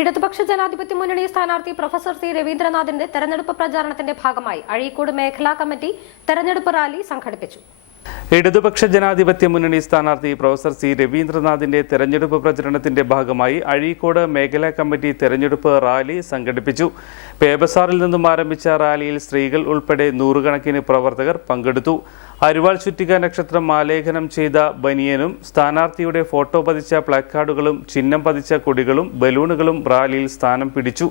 ഇടതുപക്ഷ ജനാധിപത്യ മുന്നണി സ്ഥാനാർത്ഥി പ്രൊഫസർ സി രവീന്ദ്രനാഥിന്റെ തെരഞ്ഞെടുപ്പ് പ്രചാരണത്തിന്റെ ഭാഗമായി അഴീക്കോട് മേഖലാ കമ്മിറ്റി തെരഞ്ഞെടുപ്പ് റാലി സംഘടിപ്പിച്ചു. ഇടതുപക്ഷ ജനാധിപത്യ മുന്നണി സ്ഥാനാർത്ഥി പ്രൊഫസർ സി രവീന്ദ്രനാഥിന്റെ തെരഞ്ഞെടുപ്പ് പ്രചരണത്തിന്റെ ഭാഗമായി അഴീക്കോട് മേഖലാ കമ്മിറ്റി തെരഞ്ഞെടുപ്പ് റാലി സംഘടിപ്പിച്ചു. പേബസാറിൽ നിന്നും ആരംഭിച്ച റാലിയിൽ സ്ത്രീകൾ ഉൾപ്പെടെ നൂറുകണക്കിന് പ്രവർത്തകർ പങ്കെടുത്തു. അരുവാൾ ചുറ്റിക നക്ഷത്രം ആലേഖനം ചെയ്ത ബനിയനും സ്ഥാനാർത്ഥിയുടെ ഫോട്ടോ പതിച്ച പ്ലക്കാർഡുകളും ചിഹ്നം പതിച്ച കൊടികളും ബലൂണുകളും റാലിയിൽ സ്ഥാനം പിടിച്ചു.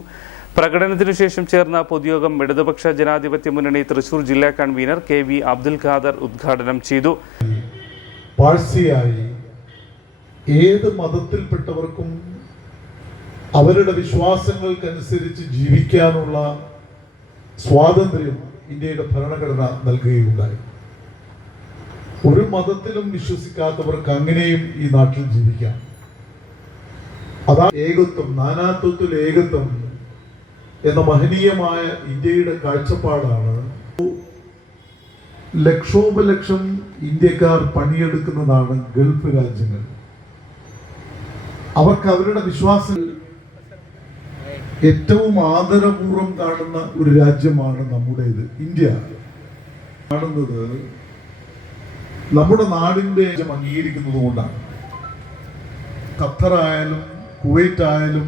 പ്രകടനത്തിനു ശേഷം ചേർന്ന പൊതുയോഗം ഇടതുപക്ഷ ജനാധിപത്യ മുന്നണി തൃശൂർ ജില്ലാ convener K V Abdul Khader ഉദ്ഘാടനം ചെയ്തു. ഏത് മതത്തിൽപ്പെട്ടവർക്കും അവരുടെ വിശ്വാസങ്ങൾക്കനുസരിച്ച് ജീവിക്കാനുള്ള സ്വാതന്ത്ര്യം ഇന്ത്യയുടെ ഭരണഘടന നൽകുകയുണ്ടായി. ഒരു മതത്തിലും വിശ്വസിക്കാത്തവർക്ക് അങ്ങനെയും ഈ നാട്ടിൽ ജീവിക്കാം. അതാ ഏകത്വം നാനാത്വത്തിൽ ഏകത്വം എന്ന മഹനീയമായ ഇന്ത്യയുടെ കാഴ്ചപ്പാടാണ് ലക്ഷോപലക്ഷം ഇന്ത്യക്കാർ പണിയെടുക്കുന്നതാണ് ഗൾഫ് രാജ്യങ്ങൾ. അവർക്ക് അവരുടെ വിശ്വാസം ഏറ്റവും ആദരപൂർവം കാണുന്ന ഒരു രാജ്യമാണ് നമ്മുടേത് ഇന്ത്യ. കാണുന്നത് നമ്മുടെ നാടിന്റെ അംഗീകരിക്കുന്നത് കൊണ്ടാണ് ഖത്തറായാലും കുവൈറ്റ് ആയാലും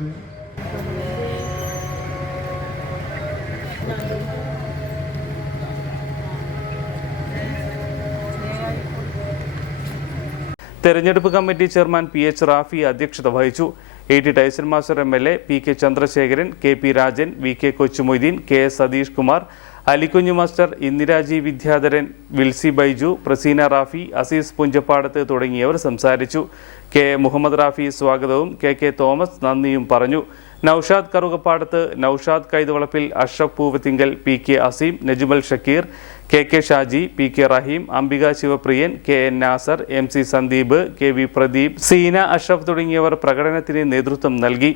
തെരഞ്ഞെടുപ്പ് committee chairman P H Rafi അധ്യക്ഷത വഹിച്ചു. A T Tyson master M L A P K Chandrasekharan K P Rajan V K Kochumoideen K S Satheesh Kumar Alikunju master Indiraji Vidyadharan Wilsy Baiju Praseena Rafi Azeez Punchappadath തുടങ്ങിയവർ സംസാരിച്ചു. K. Muhammad Rafi സ്വാഗതവും K. K. Thomas നന്ദിയും പറഞ്ഞു. Naushad Karukappadath Naushad Kaithavalappil Ashraf Poovathinkal P. K. Aseem Najumal Shakeer K. K. Shaji P. K. Rahim Ambika Shivapriyan K. N. Nasar M. C. Sandeep K. V. Pradeep Seena Ashraf തുടങ്ങിയവർ പ്രകടനത്തിന് നേതൃത്വം നൽകി.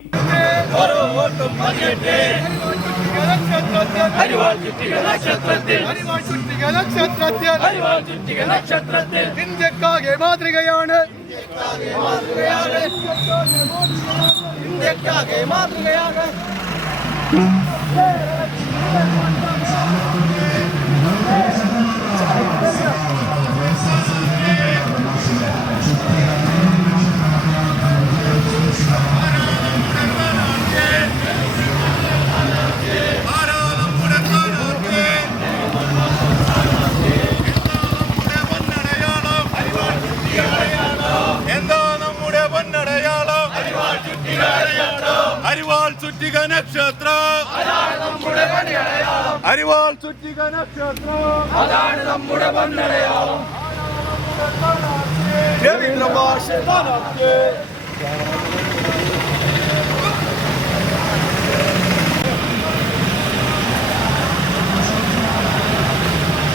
அறிவால் சுற்றிக நட்சத்திரத்தில் அறிவால் சுற்றிக நட்சத்திரத்தில் அறிவால் சுற்றிக நட்சத்திரத்தில் இந்தியக்காக மாதிரிகையான இந்தியக்காக അരിവാൾ ചുറ്റിക നക്ഷത്രം അരിവാൾ ചുറ്റിക നക്ഷത്രം രവീന്ദ്ര ഭാഷ